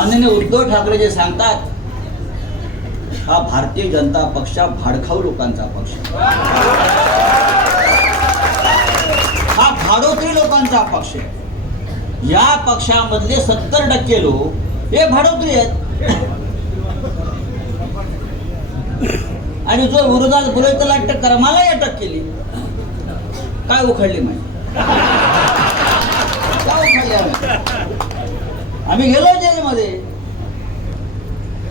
माननीय उद्धव ठाकरे जे सांगतात, हा भारतीय जनता पक्ष भाडखाऊ लोकांचा पक्ष, हा भाडोत्री लोकांचा पक्ष. या पक्षामधले 70% लोक हे भाडोत्री आहेत. आणि जो विरोधात बोलत त्याला अटक करा. मलाही अटक केली. काय उखडली माहिती? काय उखडली? आम्ही गेलो जेलमध्ये.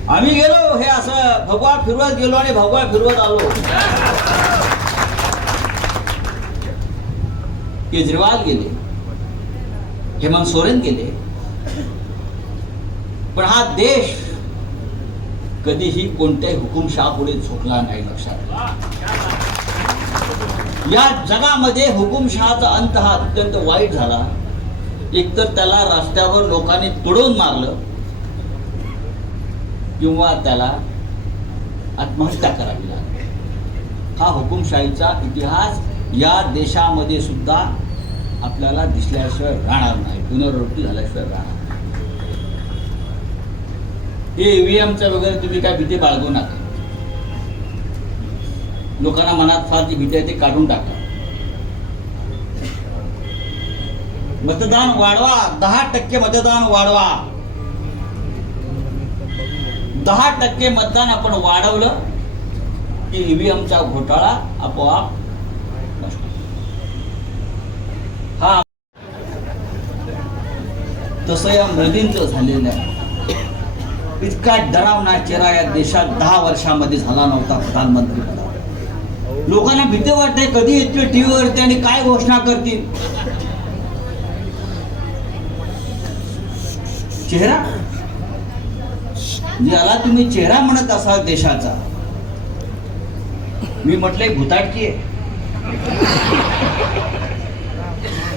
आम्ही गेलो, हे असं भगवा फिरवत गेलो आणि भगवा फिरवत आलो. केजरीवाल गेले, हेमंत सोरेन गेले, पण हा देश कधीही कोणत्याही हुकुमशहापुढे झुकला नाही. लक्षात, या जगामध्ये हुकुमशहाचा अंत हा अत्यंत वाईट झाला. एकतर त्याला रस्त्यावर लोकांनी तुडवून मारलं किंवा त्याला आत्महत्या करावी लागली. हा हुकुमशाहीचा इतिहास या देशामध्ये सुद्धा आपल्याला दिसल्याशिवाय राहणार नाही, पुनरावृत्ती झाल्याशिवाय राहणार नाही. हे ईव्हीएमचा वगैरे तुम्ही काय भीती बाळगू नका. लोकांना मनात फार ती भीती आहे, ते काढून टाका. मतदान वाढवा, 10% मतदान वाढवा. 10% मतदान आपण वाढवलं की ईव्हीएमचा घोटाळा आपोआप नष्ट. हा तसं या मोदींचं झालेलं आहे. इतका डरावना चेहरा या देशात 10 वर्षामध्ये झाला नव्हता प्रधानमंत्री पदावर. लोकांना भीती वाटते कधी येतील टीव्हीवरती आणि काय घोषणा करतील. चेहरा ज्याला तुम्ही चेहरा म्हणत असाल देशाचा, मी म्हटलंय भूताटकी आहे.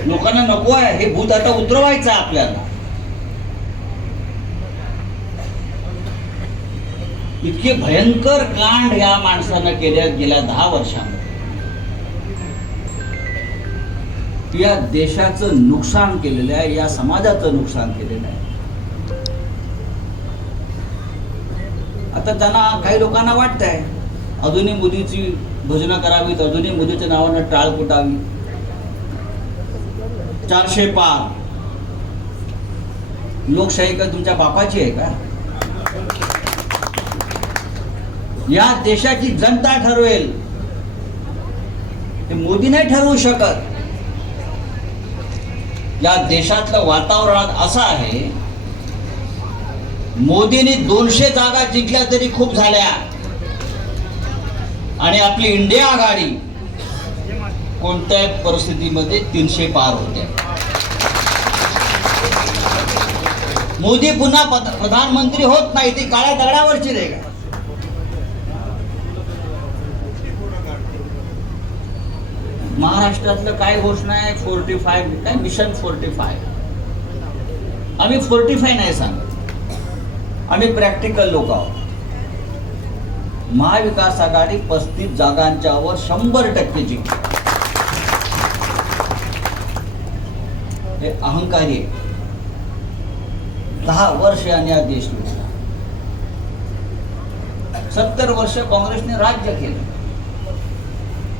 लोकांना नको आहे हे भूत, आता उतरवायचं आपल्याला. इतके भयंकर कांड या माणसानं केल्या गेल्या 10 वर्षांमध्ये. या देशाचं नुकसान केलेलं आहे, या समाजाचं नुकसान केलेलं आहे. आता त्यांना काही लोकांना वाटतंय अजूनही मोदीची भजनं करावीत, अजूनही मोदीच्या नावानं टाळ फुटावी. 400 पार. लोकशाही का तुमच्या बापाची आहे का? या देशाची जनता ठरवेल, ते मोदी नाही ठरवू शकत. या देशातलं वातावरण असं आहे, मोदींनी 200 जागा जिंकल्या तरी खूप झाल्या आणि आपली इंडिया आघाडी कोणत्याही परिस्थितीमध्ये 300 पार होते. मोदी पुन्हा प्रधानमंत्री होत नाही, ती काळ्या दगडावरची रेगा. महाराष्ट्रातलं काय घोषणा आहे? 45 काय मिशन 45. आम्ही 45 नाही सांगत, आम्ही प्रॅक्टिकल लोक आहोत. महाविकास आघाडी 35 जागांच्या वर 100% जिंकली. हे अहंकारी आहे. 10 वर्ष यांनी हा देश लुटला. 70 वर्ष काँग्रेसने राज्य केलं.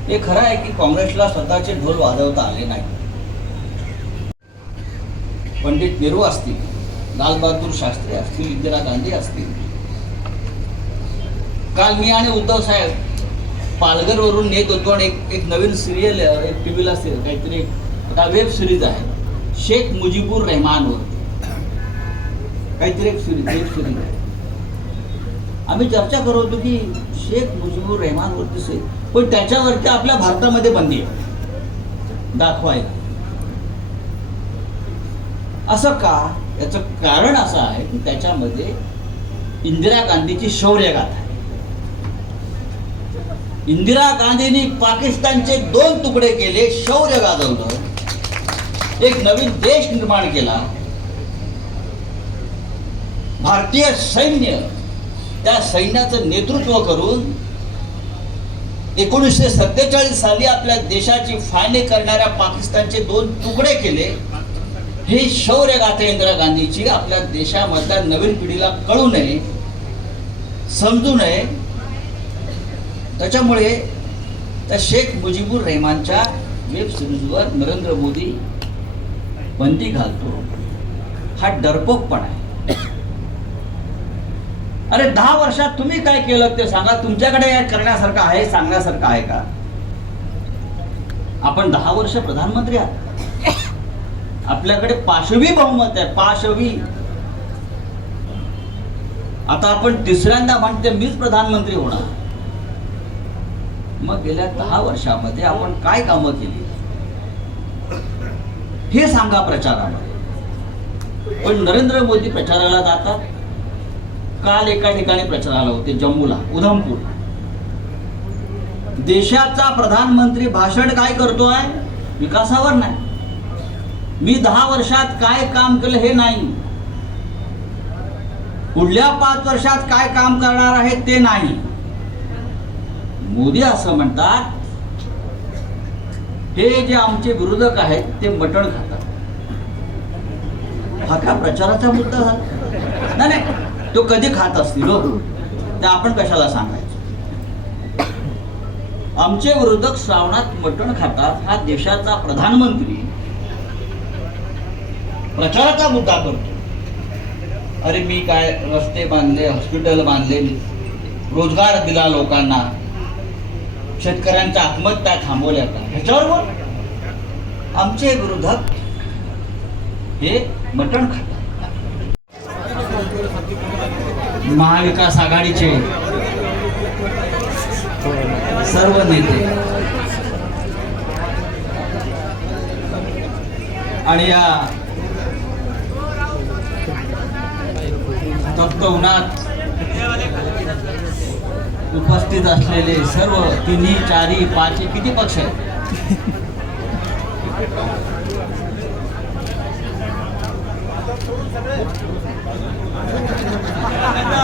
हे खरं आहे की काँग्रेसला स्वतःचे ढोल वाजवता आले नाही. पंडित नेहरू असतील, लालबहादूर शास्त्री असतील, इंदिरा गांधी असतील. काल मी आणि उद्धव साहेब पालघरवरून नेत होतो आणि एक नवीन सिरियल, एक टीव्हीला काहीतरी वेब सिरीज आहे, शेख मुजीबुर रहमानवर काहीतरी एक वेब सिरीज आहे. आम्ही चर्चा करत होतो की शेख मुजीबुर रहमानवरती, पण त्याच्यावरती आपल्या भारतामध्ये बंदी आहे दाखवायला. असं का? याचं कारण असं आहे की त्याच्यामध्ये इंदिरा गांधीची शौर्यगाथा आहे. इंदिरा गांधींनी पाकिस्तानचे 2 तुकडे केले, शौर्य गाजवलं, एक नवीन देश निर्माण केला. भारतीय सैन्य त्या सैन्याचं नेतृत्व करून 1947 साली आपल्या देशाची फाळणी करणाऱ्या पाकिस्तानचे 2 तुकडे केले हे शौर्य गाथा इंदिरा गांधीची आपल्या देशामधल्या नवीन पिढीला कळू नये, समजू नये. त्याच्यामुळे त्या शेख मुजीबुर रहमानच्या वेब सिरीजवर नरेंद्र मोदी बंदी घालतो. हा डरपोकपणा आहे. अरे 10 वर्षात तुम्ही काय केलं ते सांगा. तुमच्याकडे करण्यासारखं आहे, सांगण्यासारखं आहे का? आपण 10 वर्ष प्रधानमंत्री आहात. आपल्याकडे पाशवी बहुमत आहे, पाशवी. आता आपण तिसऱ्यांदा म्हणते मीच प्रधानमंत्री होणार. मग गेल्या 10 वर्षामध्ये आपण काय कामं केली हे सांगा प्रचारामध्ये. पण नरेंद्र मोदी प्रचाराला जातात. काल एका ठिकाणी प्रचाराला होते, जम्मूला, उधमपूर. देशाचा प्रधानमंत्री भाषण काय करतोय? विकासावर नाही. मी 10 वर्षात काय काम केलं हे नाही. पुढल्या 5 वर्षात काय काम करणार आहे ते नाही. मोदी असं म्हणतात, हे जे आमचे विरोधक आहेत ते मटण खातात. हा का प्रचाराचा मुद्दा झाला? नाही, तो कधी खात असतील हो, ते आपण कशाला सांगायचं. आमचे विरोधक श्रावणात मटण खातात, हा देशाचा प्रधानमंत्री प्रचाराचा मुद्दा करतो. अरे मी काय रस्ते बांधले, हॉस्पिटल बांधले, रोजगार दिला लोकांना, शेतकऱ्यांच्या आत्महत्या थांबवल्या का? ह्याच्यावर बोल. आमचे विरोधक हे मटण खातात. महाविकास आघाडीचे सर्व नेते आणि या तप्त उन्हात उपस्थित असलेले सर्व 3, 4, 5 किती पक्ष आहेत?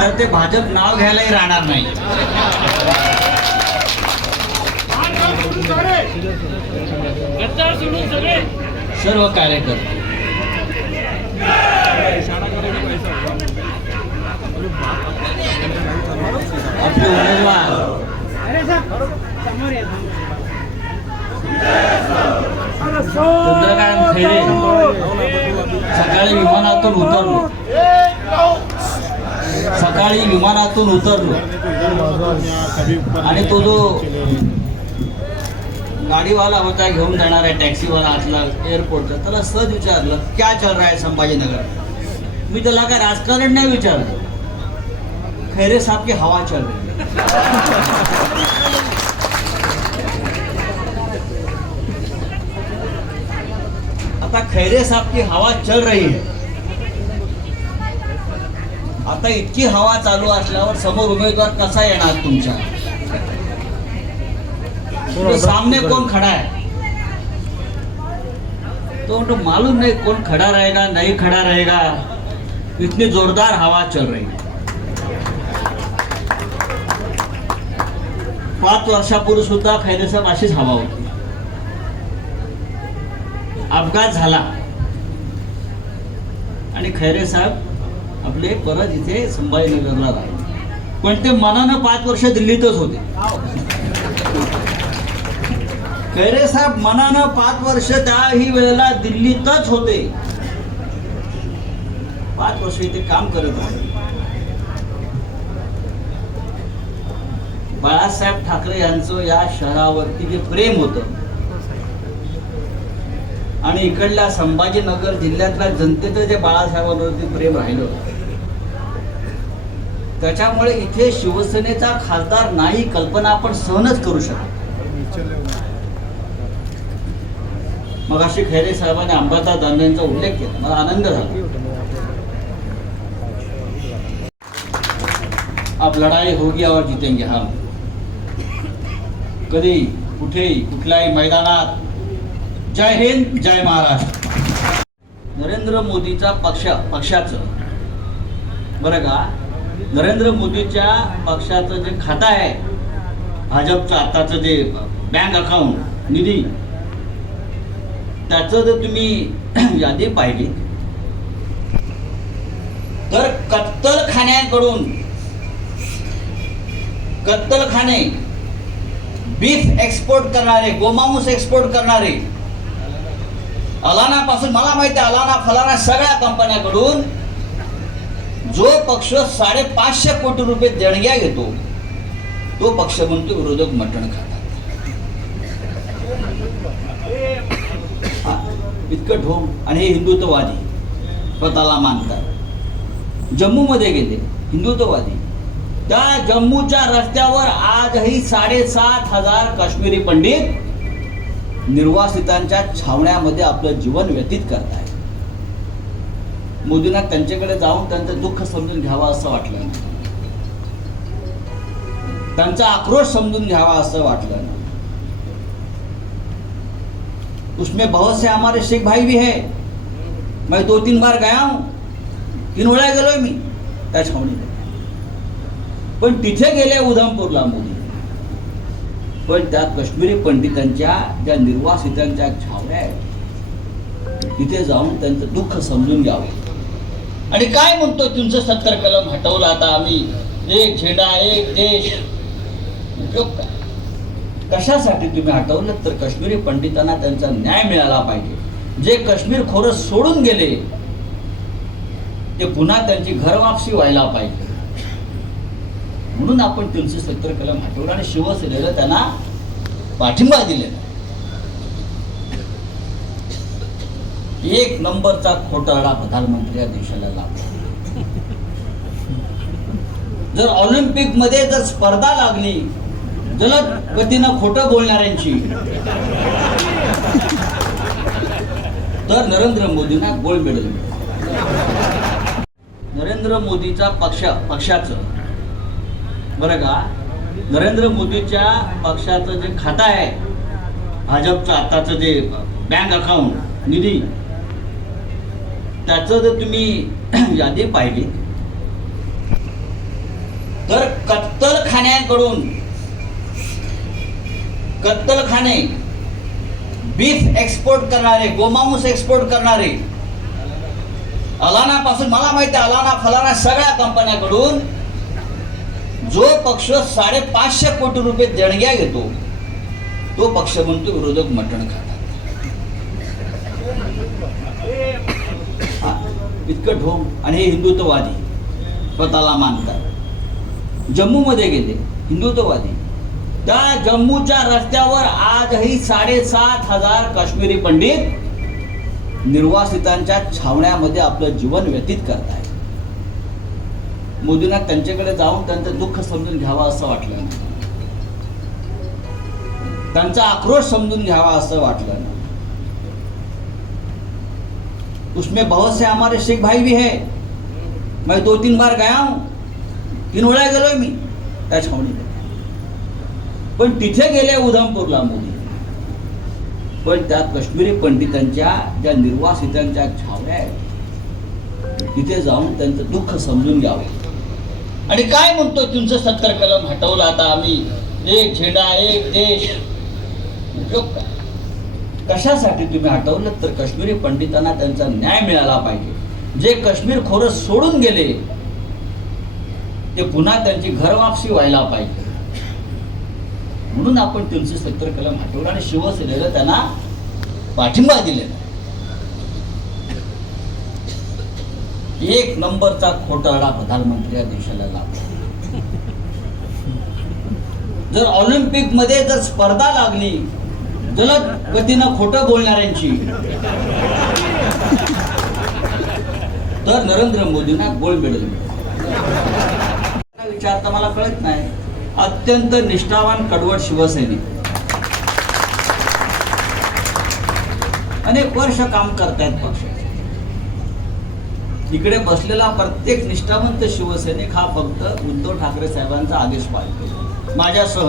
तर ते भाजप नाव घ्यायलाही राहणार नाही. सर्व कार्यकर्ते आपले उमेदवार चंद्रकांत खैरे सकाळी विमानातून उतरलो आणि तो जो गाडीवाला होता घेऊन जाणारा टॅक्सीवाला आतला एअरपोर्टचा, त्याला सहज विचारलं क्या चल रहा है संभाजीनगर. मी त्याला काय राजकारण नाही विचारलं, खैरे साहब की हवा चल रही. आता खैरे साहब की हवा चल रही है. आता इतकी हवा चालू असल्यावर समोर उमेदवार कसा येणार तुमच्या? तो सामने कौन खड़ा है? तो मालूम नहीं कौन खड़ा रहेगा, नहीं खड़ा रहेगा. इतनी जोरदार हवा चल रही है. 5 वर्षापूर्वी सुद्धा खैरे साहेब अशीच हवा होती. अपघात झाला आणि खैरे साहेब आपले परत इथे संभाजीनगरला राहिले. पण ते मनानं 5 वर्ष दिल्लीतच होते. खैरे साहेब मनानं 5 वर्ष त्याही वेळेला दिल्लीतच होते. 5 वर्ष इथे काम करत राहिले. बाळासाहेब ठाकरे यांचं या शहरावरती जे प्रेम होतं आणि इकडल्या संभाजीनगर जिल्ह्यातल्या जनतेचं जे बाळासाहेबांवरती प्रेम राहिलं, त्याच्यामुळे इथे शिवसेनेचा खासदार नाही कल्पना आपण सहनच करू शकतो. मग अशी खैरे साहेबांनी अंबादास दानवेंचा उल्लेख केला, मला आनंद झाला. अब लढाई होगी और जीतेंगे हम. कधी कुठेही कुठल्याही मैदानात जय हिंद जय महाराष्ट्र. नरेंद्र मोदीचा पक्षाचं बरं का, नरेंद्र मोदीच्या पक्षाचं जे खातं आहे, भाजपचं आताचं जे बँक अकाउंट निधी, त्याचं जर तुम्ही यादी पाहिली तर कत्तलखाने बीफ एक्सपोर्ट करणारे, गोमांस एक्सपोर्ट करणारे, अलाना पासून मला माहिती आहे, अलाना फलाना सगळ्या कंपन्याकडून जो पक्ष 550 कोटी रुपये देणग्या घेतो तो पक्ष म्हणतो विरोधक मटण खातात. इतकं ढोंग. आणि हे हिंदुत्ववादी स्वतःला मानतात. जम्मूमध्ये गेले हिंदुत्ववादी, त्या जम्मूच्या रस्त्यावर आजही 7,500 काश्मीरी पंडित निर्वासितांच्या छावण्यामध्ये आपलं जीवन व्यतीत करतायत. मोदींना त्यांच्याकडे जाऊन त्यांचं दुःख समजून घ्यावं असं वाटलं नाही, त्यांचा आक्रोश समजून घ्यावा असं वाटलं नाही. उसमें बहुत से हमारे सिख भाई भी है. मैं 2-3 बार गया हूं, 3 वेळा गेलोय मी त्या छावणीत. पण तिथे गेले उधमपूरला मोदी, पण त्या काश्मीरी पंडितांच्या ज्या निर्वासितांच्या छावण्या आहेत तिथे जाऊन त्यांचं दुःख समजून घ्यावे. आणि काय म्हणतो तुमचं 70 कलम हटवलं, आता आम्ही एक झेंडा एक देश. उपयोग काय? कशासाठी तुम्ही हटवलं? तर काश्मीरी पंडितांना त्यांचा न्याय मिळाला पाहिजे. जे काश्मीर खोरं सोडून गेले ते पुन्हा त्यांची घरवापसी व्हायला पाहिजे. म्हणून आपण 370 कलम हटवलं आणि शिवसेनेला त्यांना पाठिंबा दिलेला. एक नंबरचा खोटारडा प्रधानमंत्री या देशाला लागला. जर ऑलिम्पिक मध्ये जर स्पर्धा लागली जलद गतीनं खोटं बोलणाऱ्यांची, तर नरेंद्र मोदींना गोल्ड मेडल मिळेल. नरेंद्र मोदीचा पक्षाचं बरं का, नरेंद्र मोदीच्या पक्षाचं जे खातं आहे, भाजपचं आताचं जे बँक अकाउंट निधी, त्याचं जर तुम्ही यादी पाहिली तर कत्तलखाने बीफ एक्सपोर्ट करणारे, गोमांस एक्सपोर्ट करणारे, अलाना पासून मला माहिती आहे, अलाना फलाना सगळ्या कंपन्याकडून जो पक्ष 550 कोटी रुपये देणग्या घेतो तो पक्ष म्हणतो विरोधक मटण खातात. इतकं ढोंग. आणि हे हिंदुत्ववादी स्वतःला मानतात. जम्मूमध्ये गेले हिंदुत्ववादी, त्या जम्मूच्या रस्त्यावर आजही 7,500 काश्मीरी पंडित निर्वासितांच्या छावण्यामध्ये आपलं जीवन व्यतीत करतायत. मोदींना त्यांच्याकडे जाऊन त्यांचं दुःख समजून घ्यावं असं वाटलं नाही, त्यांचा आक्रोश समजून घ्यावा असं वाटलं नाही. उसमें बहुत से हमारे सिख भाई भी है. मैं 2-3 बार गया हूं, 3 वेळा गेलोय मी त्या छावणीत. पण तिथे गेले उधमपूरला मोदी, पण त्या काश्मीरी पंडितांच्या ज्या निर्वासितांच्या छावण्या आहेत तिथे जाऊन त्यांचं दुःख समजून घ्यावे. आणि काय म्हणतो तुमचं 70 कलम हटवलं, आता आम्ही एक झेंडा एक देश. उपयोग काय? कशासाठी तुम्ही हटवलं? तर काश्मीरी पंडितांना त्यांचा न्याय मिळाला पाहिजे. जे काश्मीर खोरं सोडून गेले ते पुन्हा त्यांची घरवापसी व्हायला पाहिजे. म्हणून आपण 370 कलम हटवलं आणि शिवसेनेला त्यांना पाठिंबा दिलेला. एक नंबरचा खोटारडा प्रधानमंत्री या देशाला लागला. जर ऑलिम्पिक मध्ये जर स्पर्धा लागली जलद गतीनं खोटं बोलणाऱ्यांची, तर नरेंद्र मोदींना गोल्ड मेडल मिळेल. विचारता मला कळत नाही. अत्यंत निष्ठावान कडवट शिवसैनिक, अनेक वर्ष काम करतायत पक्षाचे. इकडे बसलेला प्रत्येक निष्ठावंत शिवसैनिक हा फक्त उद्धव ठाकरे साहेबांचा आदेश पाळतो, माझ्यासह.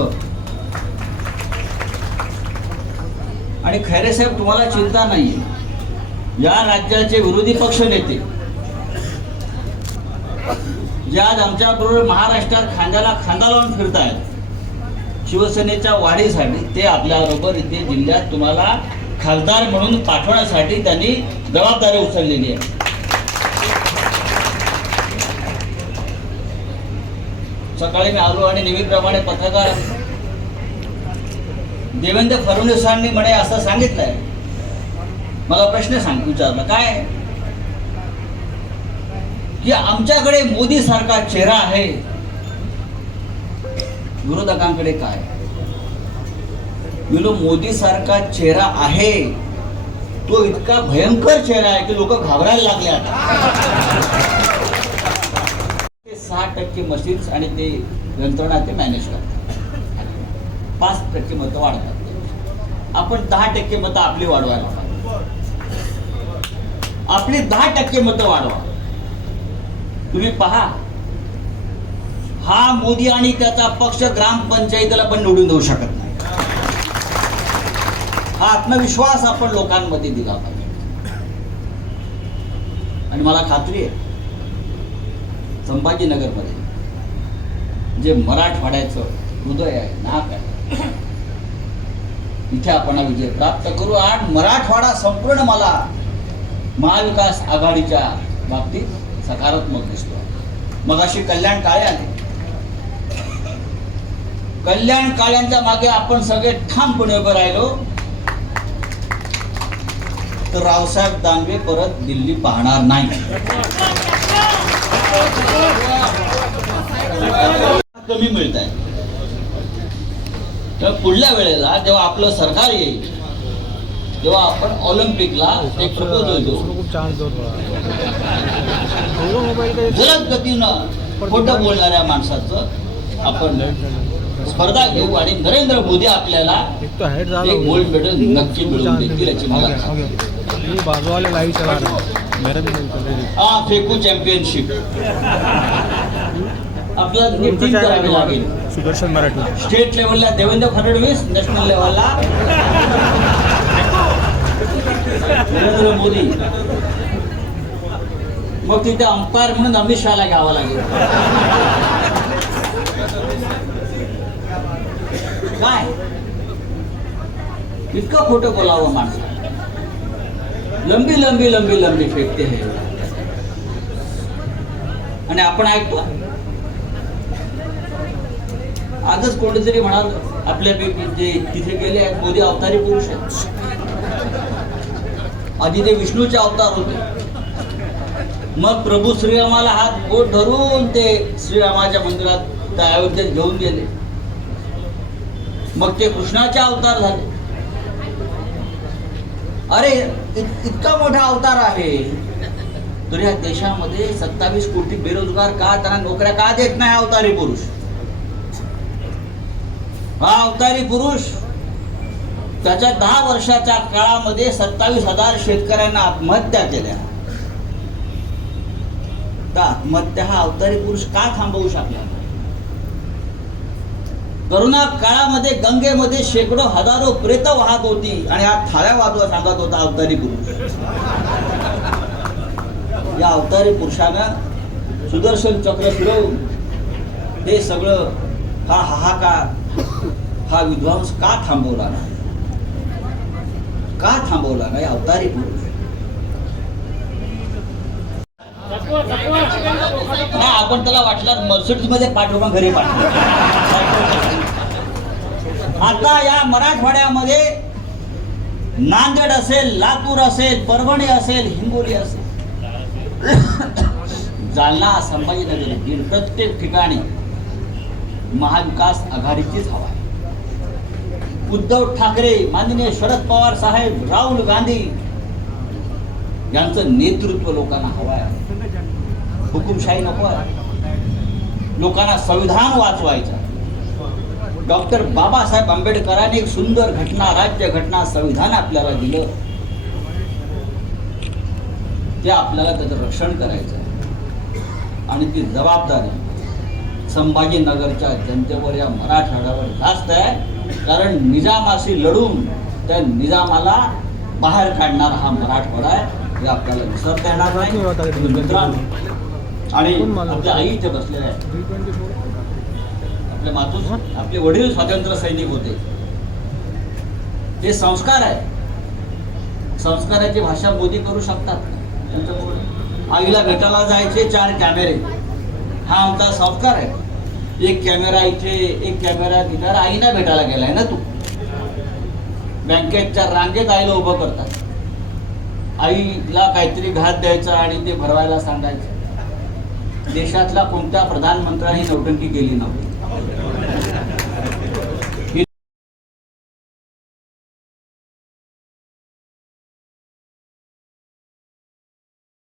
आणि खैरे साहेब, तुम्हाला चिंता नाहीये. या राज्याचे विरोधी पक्ष नेते जे आज आमच्या बरोबर महाराष्ट्रात खांद्याला खांदा लावून फिरतायत शिवसेनेच्या वाढीसाठी, ते आपल्याबरोबर इथे जिल्ह्यात तुम्हाला खासदार म्हणून पाठवण्यासाठी त्यांनी जबाबदारी उचललेली आहे. सकाळी मी आलो आणि नेहमीप्रमाणे पत्रकार देवेंद्र फडणवीसांनी म्हणे असं सांगितलंय. मला प्रश्न विचारला काय की आमच्याकडे मोदी सारखा चेहरा आहे, विरोधकांकडे काय? मोदी सारखा चेहरा आहे, तो इतका भयंकर चेहरा आहे की लोक घाबरायला लागले. आता 6% मशीन्स आणि ते यंत्रणा ते मॅनेज करतात, 5% मतं वाढतात. आपण 10% मतं आपली वाढवायला पाहिजे. आपली 10% मतं वाढवा. तुम्ही पहा, हा मोदी आणि त्याचा पक्ष ग्रामपंचायतीला पण निवडून देऊ शकत नाही. हा आत्मविश्वास आपण लोकांमध्ये दिला पाहिजे. आणि मला खात्री आहे संभाजीनगरमध्ये जे मराठवाड्याचं हृदय आहे, नाक आहे, इथे आपण विजय प्राप्त करू. आणि मराठवाडा संपूर्ण मला महाविकास आघाडीच्या बाबतीत सकारात्मक दिसतो. मगाशी कल्याण काळे आले. कल्याण काळ्यांच्या मागे आपण सगळे ठामपणे उभे राहिलो तर रावसाहेब दानवे परत दिल्ली पाहणार नाही. कमी मिळत आहे. तर पुढल्या वेळेला जेव्हा आपलं सरकार येईल तेव्हा आपण ऑलिम्पिकला एक प्रपोजल देऊ. जलद गतीनं खोटं बोलणाऱ्या माणसाचं आपण स्पर्धा घेऊ आणि नरेंद्र मोदी आपल्याला एक गोल्ड मेडल नक्की मिळवून देतील याची मला फेकू चॅम्पियनशिप आपल्याला नीटिंग करावी लागेल. सुदर्शन मराठी स्टेट लेवलला देवेंद्र फडणवीस, नॅशनल लेवलला नरेंद्र मोदी. मग तिथे अंपायर म्हणून अमित शहाला घ्यावं लागेल. काय इतकं खोटं बोलावं माणसं. लंबी लंबी लंबी लंबी फेकते हे आणि आपण ऐकतो. आजच कोणीतरी म्हणाल आपल्यापैकी जे तिथे गेले आहेत मोदी अवतारी पुरुष आहेत. आधी ते विष्णूचे अवतार होते, मग प्रभू श्रीरामाला हात बोट धरून ते श्रीरामाच्या मंदिरात त्या अयोध्येत घेऊन गेले. मग ते कृष्णाचे अवतार झाले. अरे इतका मोठा अवतार आहे तर या देशामध्ये 27 कोटी बेरोजगार का, त्यांना नोकऱ्या का देत नाही अवतारी पुरुष? हा अवतारी पुरुष त्याच्या 10 वर्षाच्या काळामध्ये 27,000 शेतकऱ्यांना आत्महत्या केल्या. तर आत्महत्या हा अवतारी पुरुष का थांबवू शकला? करोना काळामध्ये गंगेमध्ये शेकडो हजारो प्रेत वाहत होती आणि हा थाळ्या वाजवा सांगत होता अवतारी पुरुष. या अवतारी पुरुषानं सुदर्शन चक्र फिरवून हे सगळं हा हाहाकार, हा विध्वंस का थांबवला नाही? का थांबवला नाही अवतारी पुरुष? नाही, आपण त्याला वाटलं मर्सिडीज मध्ये पाठवून घरी पाठवलं. आता या मराठवाड्यामध्ये नांदेड असेल, लातूर असेल, परभणी असेल, हिंगोली असेल, जालना, संभाजीनगर, प्रत्येक ठिकाणी महाविकास आघाडीचीच हवा आहे. उद्धव ठाकरे, माननीय शरद पवार साहेब, राहुल गांधी यांचं नेतृत्व लोकांना हवं आहे. हुकुमशाही नको आहे. लोकांना संविधान वाचवायचं. डॉक्टर बाबासाहेब आंबेडकरांनी एक सुंदर घटना, राज्य घटना संविधान आपल्याला दिलं. ते आपल्याला त्याचं रक्षण करायचं आणि ती जबाबदारी संभाजीनगरच्या जनतेवर, या मराठवाड्यावर जास्त आहे. कारण निजामाशी लढून त्या निजामाला बाहेर काढणारा हा मराठवाडा आहे. हे आपल्याला विसरता येणार नाही. मित्रांनो आणि आपल्या आई इथे बसलेल्या आहेत, आपले मातृ, आपले वडील स्वातंत्र्य सैनिक होते. हे संस्कार आहे संस्काराची भाषा मोदी करू शकतात का? त्यांचं पुढे आईला भेटायला जायचे 4 कॅमेरे, हा आमचा संस्कार आहे. एक कॅमेरा इथे, एक कॅमेरा तिथे. आईला भेटायला गेलाय ना तू. बँकेच्या रांगेत आईला उभं करतात, आईला काहीतरी घात द्यायचा आणि ते भरवायला सांगायचं. देशातला कोणत्या प्रधानमंत्र्यांनी नौटंकी केली नव्हती.